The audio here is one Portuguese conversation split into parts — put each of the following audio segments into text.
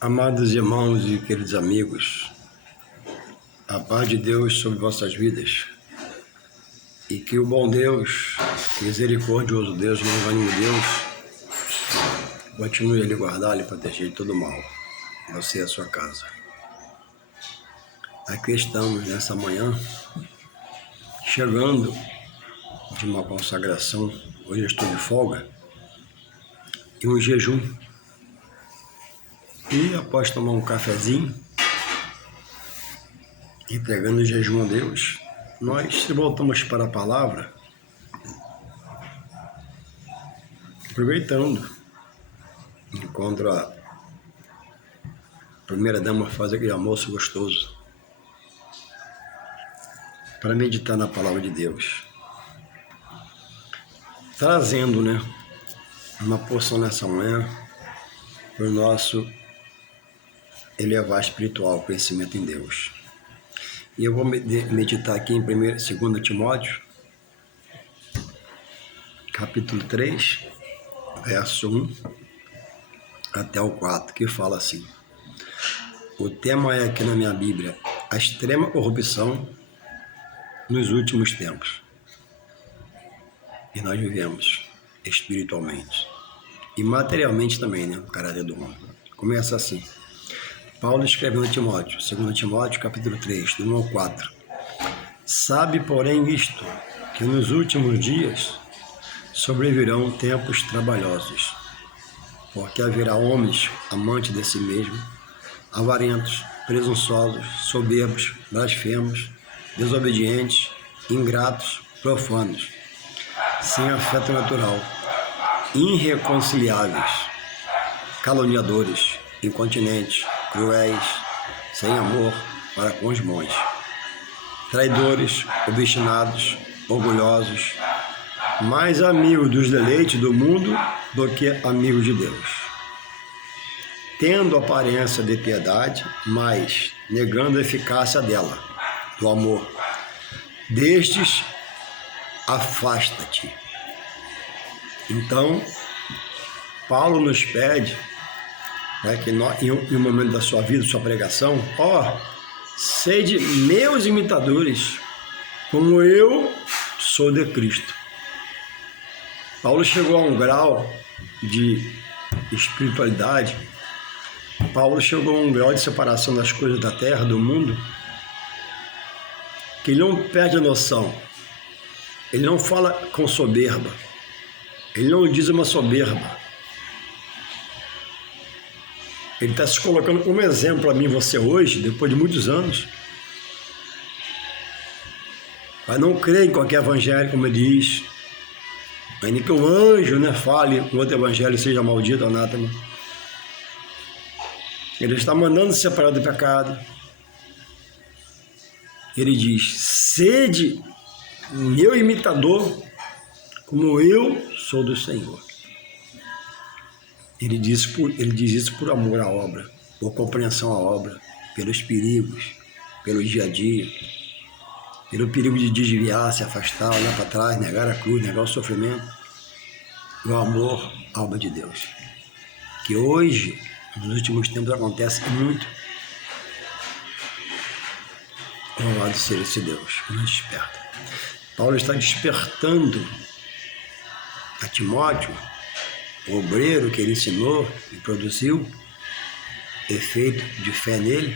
Amados irmãos e queridos amigos, a paz de Deus sobre vossas vidas e que o bom Deus, misericordioso Deus, longânimo Deus, continue a lhe guardar e lhe proteger de todo mal, você e a sua casa. Aqui estamos nessa manhã, chegando de uma consagração, hoje eu estou de folga, e um jejum. E após tomar um cafezinho, entregando o jejum a Deus, nós voltamos para a palavra, aproveitando, enquanto a primeira dama faz aquele almoço gostoso, para meditar na palavra de Deus, trazendo, uma porção nessa manhã para o nosso elevar espiritual, conhecimento em Deus. E eu vou meditar aqui em 2 Timóteo, capítulo 3, verso 1 até o 4, que fala assim: o tema é aqui na minha Bíblia, a extrema corrupção nos últimos tempos. E nós vivemos espiritualmente e materialmente também, no caráter do homem. Começa assim. Paulo escreveu a Timóteo, 2 Timóteo, capítulo 3, do 1 ao 4. Sabe, porém, isto, que nos últimos dias sobrevirão tempos trabalhosos, porque haverá homens amantes de si mesmo, avarentos, presunçosos, soberbos, blasfemos, desobedientes, ingratos, profanos, sem afeto natural, irreconciliáveis, caluniadores, incontinentes, cruéis, sem amor para com os bons, traidores, obstinados, orgulhosos, mais amigos dos deleites do mundo do que amigos de Deus, tendo aparência de piedade, mas negando a eficácia dela, do amor. Destes, afasta-te. Então, Paulo nos pede que nós, em um momento da sua vida, sua pregação, sede meus imitadores, como eu sou de Cristo. Paulo chegou a um grau de espiritualidade, Paulo chegou a um grau de separação das coisas da terra, do mundo, que ele não perde a noção, ele não fala com soberba, ele não diz uma soberba. Ele está se colocando como exemplo para mim e você hoje, depois de muitos anos. Mas não crê em qualquer evangelho, como ele diz. Ainda que o anjo fale um outro evangelho e seja maldito, anátema. Ele está mandando se separar do pecado. Ele diz, sede meu imitador, como eu sou do Senhor. Ele diz isso por amor à obra, por compreensão à obra, pelos perigos, pelo dia a dia, pelo perigo de desviar, se afastar, olhar para trás, negar a cruz, negar o sofrimento, o amor à obra de Deus. Que hoje, nos últimos tempos, acontece muito. Louvado seja esse Deus que nos desperta. Paulo está despertando a Timóteo, o obreiro que ele ensinou e produziu, efeito de fé nele,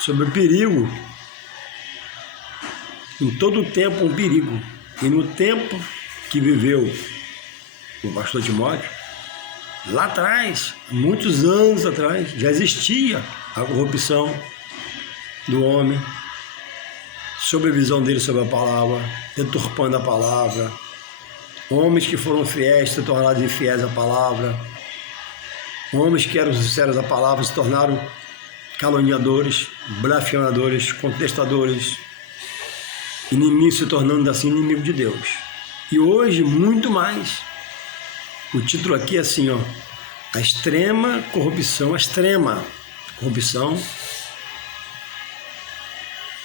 sobre o perigo, em todo o tempo um perigo, e no tempo que viveu o pastor Timóteo, lá atrás, muitos anos atrás, já existia a corrupção do homem, sob a visão dele sobre a palavra, deturpando a palavra, homens que foram fiéis se tornaram infiéis à palavra, homens que eram sinceros à palavra se tornaram caluniadores, blasfemadores, contestadores, inimigos se tornando assim inimigo de Deus. E hoje, muito mais. O título aqui é assim, a extrema corrupção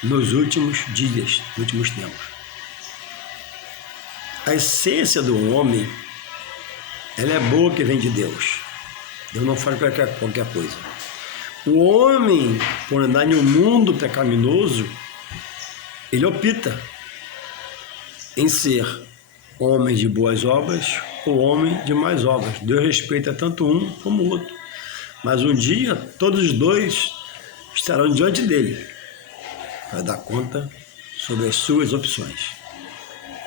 nos últimos dias, nos últimos tempos. A essência do homem, ela é boa que vem de Deus. Deus não faz qualquer coisa. O homem, por andar em um mundo pecaminoso, ele opta em ser homem de boas obras ou homem de más obras. Deus respeita tanto um como o outro. Mas um dia, todos os dois estarão diante dele para dar conta sobre as suas opções.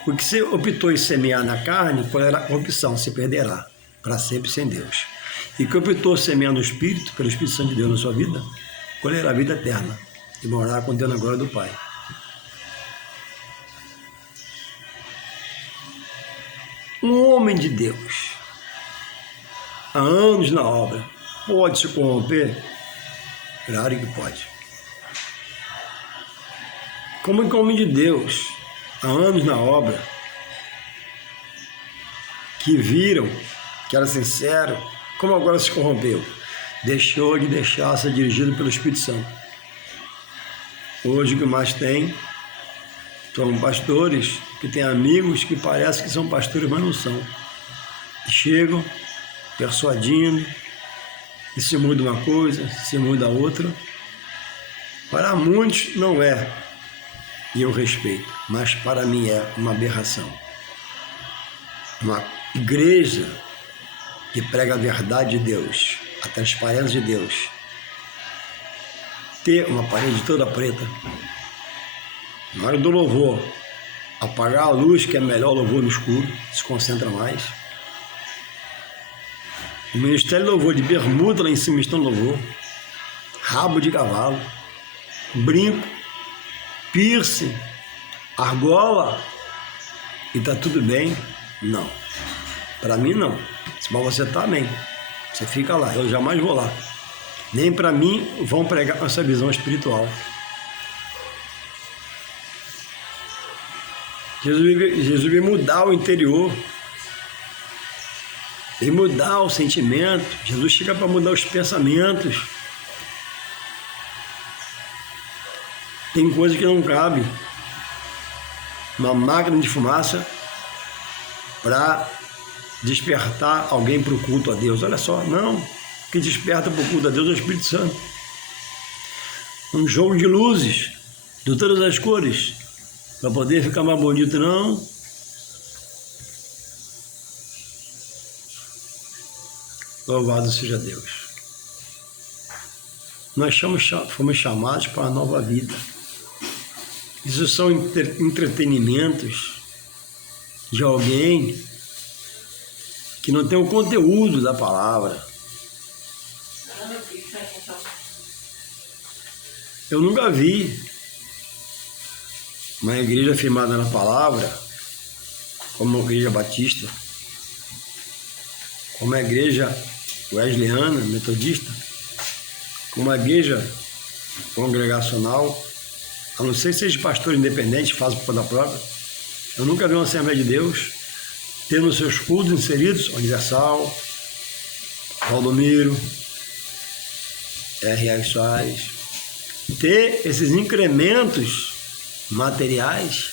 O que você optou em semear na carne, qual era a opção? Se perderá para sempre sem Deus. E que optou semear no Espírito, pelo Espírito Santo de Deus na sua vida, qual era a vida eterna? E morar com Deus na glória do Pai. Um homem de Deus, há anos na obra, pode se corromper? Claro que pode. Como que um homem de Deus, há anos na obra, que viram que era sincero, como agora se corrompeu? Deixou de deixar ser dirigido pelo Espírito Santo. Hoje o que mais tem são pastores que têm amigos que parecem que são pastores, mas não são. E chegam persuadindo, e se muda uma coisa, se muda outra. Para muitos não é, e eu respeito, mas para mim é uma aberração. Uma igreja que prega a verdade de Deus, a transparência de Deus, ter uma parede toda preta, na hora do louvor, apagar a luz, que é melhor o louvor no escuro, se concentra mais. O ministério de louvor de bermuda lá em cima estão no louvor, rabo de cavalo, brinco, piercing, argola, e tá tudo bem? Não. Para mim não. Se para você tá, amém. Você fica lá, eu jamais vou lá. Nem para mim vão pregar com essa visão espiritual. Jesus veio mudar o interior, veio mudar o sentimento. Jesus chega para mudar os pensamentos. Tem coisa que não cabe uma máquina de fumaça para despertar alguém para o culto a Deus. Olha só, não. O que desperta para o culto a Deus é o Espírito Santo. Um jogo de luzes, de todas as cores, para poder ficar mais bonito, não. Louvado seja Deus. Nós fomos chamados para uma nova vida. Isso são entretenimentos de alguém que não tem o conteúdo da palavra. Eu nunca vi uma igreja firmada na palavra, como a igreja batista, como a igreja wesleyana, metodista, como a igreja congregacional, a não ser que seja pastor independente, faz por conta própria. Eu nunca vi uma Assembleia de Deus tendo seus cultos inseridos, Universal, Valdomiro, R.A. Soares, ter esses incrementos materiais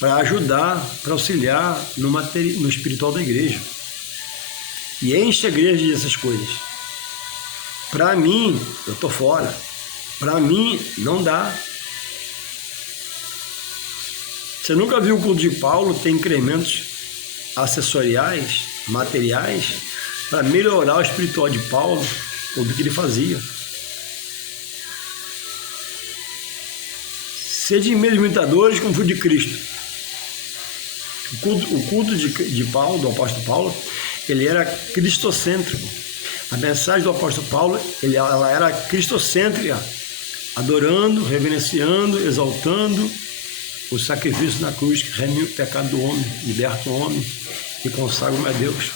para ajudar, para auxiliar no espiritual da igreja. E enche a igreja dessas coisas. Para mim, eu estou fora. Para mim, não dá. Você nunca viu o culto de Paulo ter incrementos acessoriais, materiais, para melhorar o espiritual de Paulo ou do que ele fazia? Sede imitadores como foi de Cristo. O culto de Paulo, do apóstolo Paulo, ele era cristocêntrico. A mensagem do apóstolo Paulo, ela era cristocêntrica, adorando, reverenciando, exaltando o sacrifício na cruz que remia o pecado do homem, liberta o homem e consagra a Deus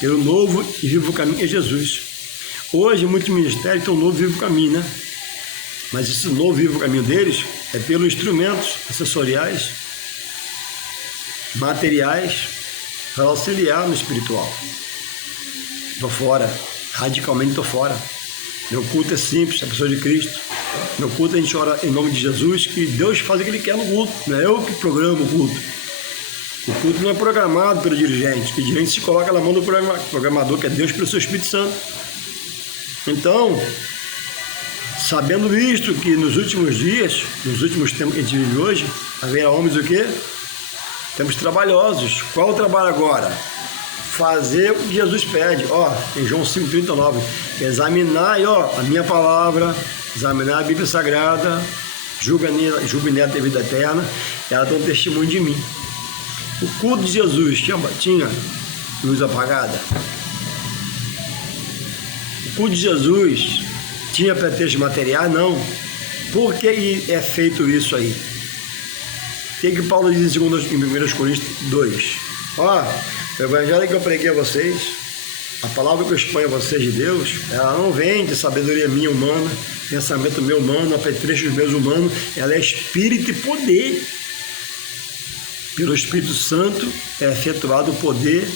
pelo novo e vivo caminho que é Jesus. Hoje, muitos ministérios têm um novo e vivo caminho, né? Mas esse novo e vivo caminho deles é pelos instrumentos acessoriais, materiais, para auxiliar no espiritual. Estou fora, radicalmente estou fora. Meu culto é simples, é a pessoa de Cristo. Meu culto a gente ora em nome de Jesus, que Deus faz o que Ele quer no culto, não é eu que programo o culto. O culto não é programado pelo dirigente. O dirigente se coloca na mão do programador, que é Deus, pelo seu Espírito Santo. Então, sabendo isto, que nos últimos dias, nos últimos tempos que a gente vive hoje, haverá homens o quê? Tempos trabalhosos. Qual o trabalho agora? Fazer o que Jesus pede. Em João 5,39. Examinar a minha palavra, examinar a Bíblia Sagrada, julgue nela ter vida eterna, ela dá um testemunho de mim. O culto de Jesus tinha luz apagada? O culto de Jesus tinha pretexto material? Não. Por que é feito isso aí? O que Paulo diz em 1 Coríntios 2? O evangelho que eu preguei a vocês, a palavra que eu exponho a vocês de Deus, ela não vem de sabedoria minha humana, pensamento meu humano, apetrechos meus humanos, ela é espírito e poder. Pelo Espírito Santo é efetuado o poder,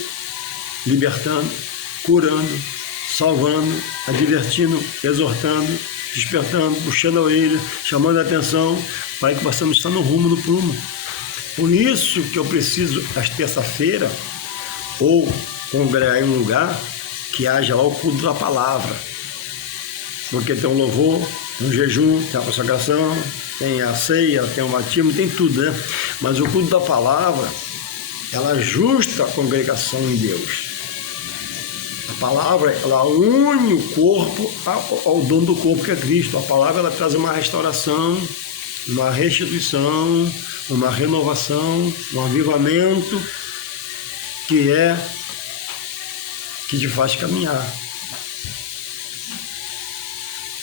libertando, curando, salvando, advertindo, exortando, despertando, puxando a orelha, chamando a atenção, para que possamos estar no rumo do prumo. Por isso que eu preciso, às terça-feira, ou congregar em um lugar que haja lá o culto da palavra. Porque tem um louvor, tem um jejum, tem a consagração, tem a ceia, tem o batismo, tem tudo, né? Mas o culto da palavra, ela ajusta a congregação em Deus. A palavra, ela une o corpo ao dono do corpo, que é Cristo. A palavra, ela traz uma restauração, uma restituição, uma renovação, um avivamento, que te faz caminhar.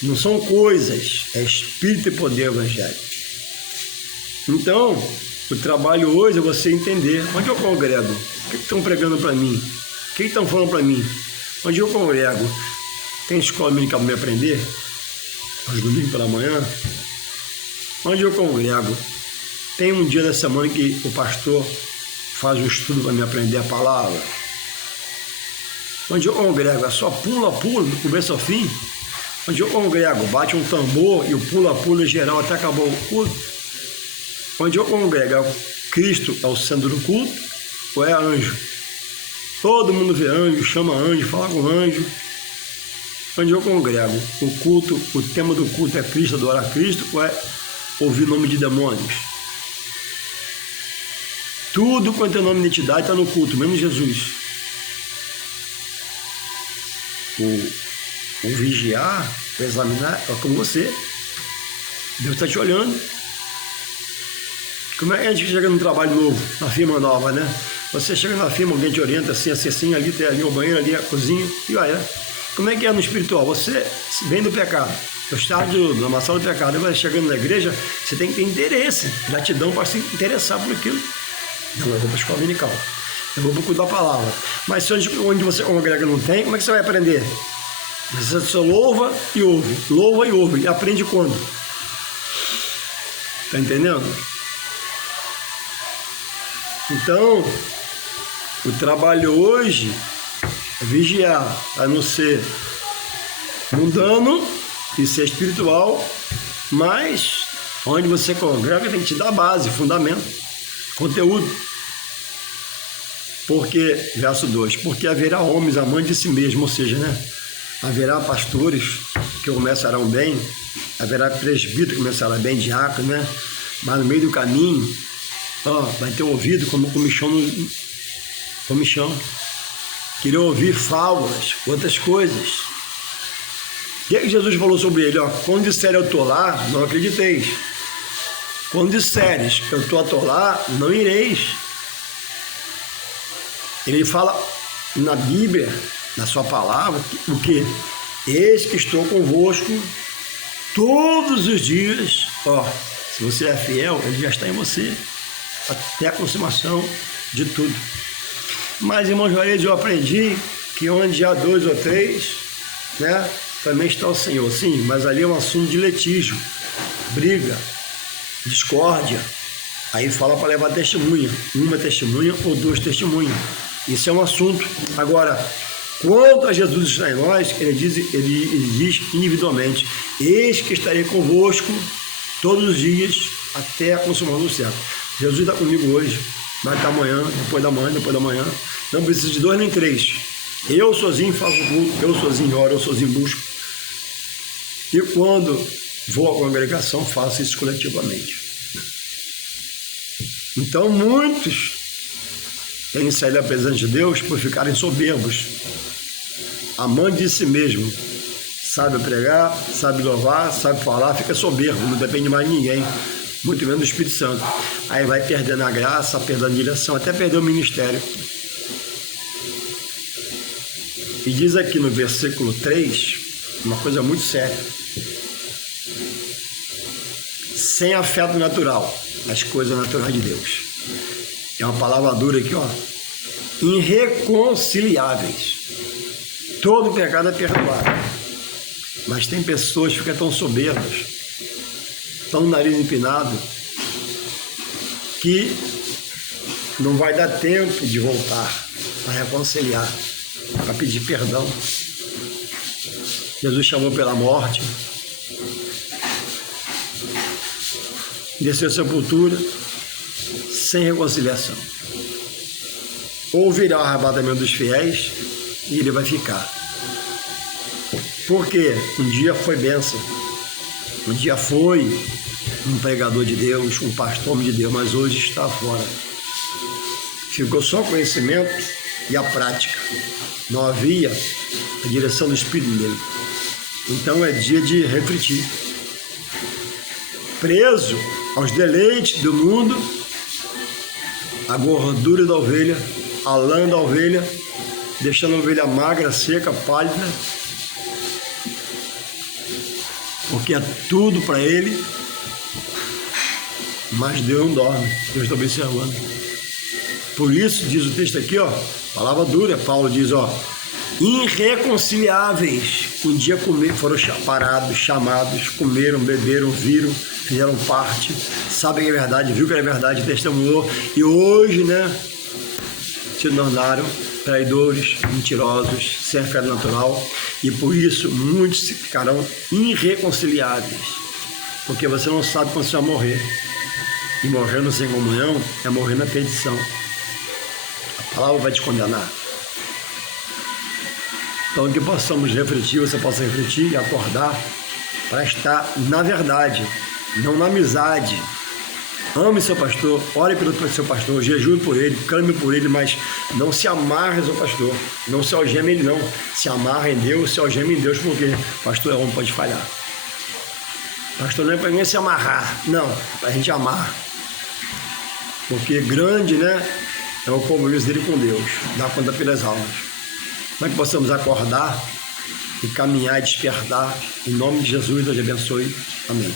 Não são coisas, é espírito e poder evangélico. Então, o trabalho hoje é você entender onde eu congrego, o que estão pregando para mim, o que estão falando para mim, onde eu congrego. Tem escola dominical para me aprender, aos domingos pela manhã, onde eu congrego. Tem um dia da semana que o pastor faz um estudo para me aprender a palavra. Onde eu congrego, é só pula, do começo ao fim. Onde eu congrego, bate um tambor e o pula geral até acabar o culto. Onde eu congrego, Cristo é o centro do culto ou é anjo? Todo mundo vê anjo, chama anjo, fala com anjo. Onde eu congrego, o culto, o tema do culto é Cristo, adorar Cristo, ou é ouvir nome de demônios? Tudo quanto é nome de identidade está no culto, menos Jesus. O vigiar, o examinar, é como você. Deus está te olhando. Como é que a gente chega num trabalho novo, na firma nova, né? Você chega na firma, alguém te orienta assim, ali, tem ali o banheiro, ali a cozinha, e vai, né? Como é que é no espiritual? Você vem do pecado, do estágio da maçã do pecado, vai chegando na igreja, você tem que ter interesse, gratidão para se interessar por aquilo. Não, eu vou para a escola dominical, eu vou para o culto da palavra. Mas se onde você congrega não tem, como é que você vai aprender? Você só louva e ouve, e aprende quando? Tá entendendo? Então, o trabalho hoje é vigiar, a não ser mundano e ser espiritual, mas onde você congrega tem que te dar base, fundamento, conteúdo. Porque, verso 2, porque haverá homens amantes de si mesmo, ou seja, né? Haverá pastores que começarão bem, haverá presbítero que começará bem, diácono, né? Mas no meio do caminho, vai ter ouvido como comichão. Queria ouvir fábulas, outras coisas. O que Jesus falou sobre ele? Quando disser eu estou lá, não acrediteis. Quando disseres eu estou lá, não ireis. Ele fala na Bíblia, na sua palavra, o que? Eis que estou convosco todos os dias. Se você é fiel, ele já está em você, até a consumação de tudo. Mas, irmãos, eu aprendi que onde há 2 ou 3, né, também está o Senhor. Sim, mas ali é um assunto de litígio, briga, discórdia. Aí fala para levar testemunha, uma testemunha ou 2 testemunhas. Isso é um assunto. Agora, quanto a Jesus está em nós, ele diz individualmente: eis que estarei convosco todos os dias até a consumação do século. Jesus está comigo hoje. vai estar amanhã, depois da manhã, depois da manhã. Não precisa de 2 nem 3. Eu sozinho faço culto, eu sozinho oro, eu sozinho busco. E quando vou à congregação, faço isso coletivamente. Então, muitos têm saído da presença de Deus por ficarem soberbos, amando de si mesmo. Sabe pregar, sabe louvar, sabe falar, fica soberbo, não depende mais de ninguém, muito menos do Espírito Santo. Aí vai perdendo a graça, perdendo a direção, até perder o ministério. E diz aqui no versículo 3, uma coisa muito séria. Sem afeto natural, as coisas naturais de Deus. É uma palavra dura aqui, ó. Irreconciliáveis. Todo pecado é perdoado. Mas tem pessoas que ficam tão soberbas, tão nariz empinado, que não vai dar tempo de voltar para reconciliar, para pedir perdão. Jesus chamou pela morte, desceu à sepultura, sem reconciliação. Ou virá o arrebatamento dos fiéis e ele vai ficar. Porque um dia foi bênção, um dia foi um pregador de Deus, um pastor de Deus, mas hoje está fora. Ficou só o conhecimento e a prática. Não havia a direção do Espírito dele. Então é dia de refletir. Preso aos deleites do mundo, a gordura da ovelha, a lã da ovelha, deixando a ovelha magra, seca, pálida, porque é tudo para ele, mas Deus não dorme, Deus está observando. Por isso, diz o texto aqui, ó, palavra dura, Paulo diz, ó, irreconciliáveis. Um dia foram parados, chamados, comeram, beberam, viram, fizeram parte, sabem que é verdade, viu que é verdade, testemunhou, e hoje, né, se tornaram traidores, mentirosos, sem fé natural, e por isso muitos ficarão irreconciliáveis, porque você não sabe quando você vai morrer, e morrendo sem comunhão é morrer na perdição. A palavra vai te condenar. Então que possamos refletir, você possa refletir e acordar para estar na verdade, não na amizade. Ame seu pastor, ore pelo seu pastor, jejue por ele, clame por ele, mas não se amarre ao seu pastor, não se algeme ele não, se amarra em Deus, se algeme em Deus, porque pastor é homem, pode falhar. Pastor não é para ninguém se amarrar, não, para a gente amar, porque grande, né, é o compromisso dele com Deus, dar conta pelas almas. Mas que possamos acordar e caminhar e despertar, em nome de Jesus, Deus te abençoe, amém.